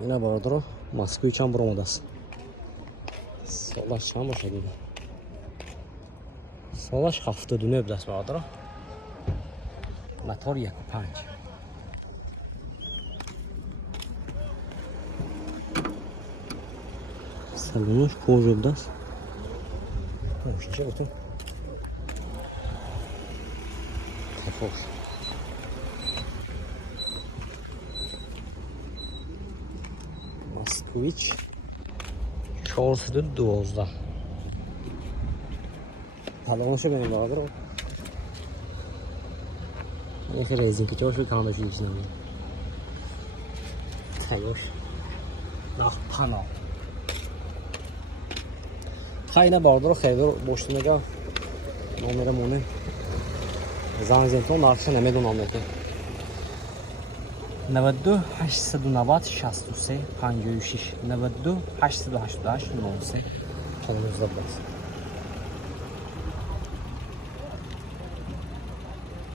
اینا برادر مسکوی چند بر آمده است. سالش چند باشه دیگه؟ سالش 79 بوده است برادر. موتور 1.5. سالونش کجا بوده است؟ چه بودم؟ خوش. Moskvich 412. Talonuşu benim vardır o. Neyse rezinki çoğuşu kalmış yüzüne. Tayoş. Nah pano. Kayna vardır o xeyber boşluğuna nomeramonu. Zanzenton narxı nemedon almeti. 92 890 63 56 92 888 93 Kanalımızda burası.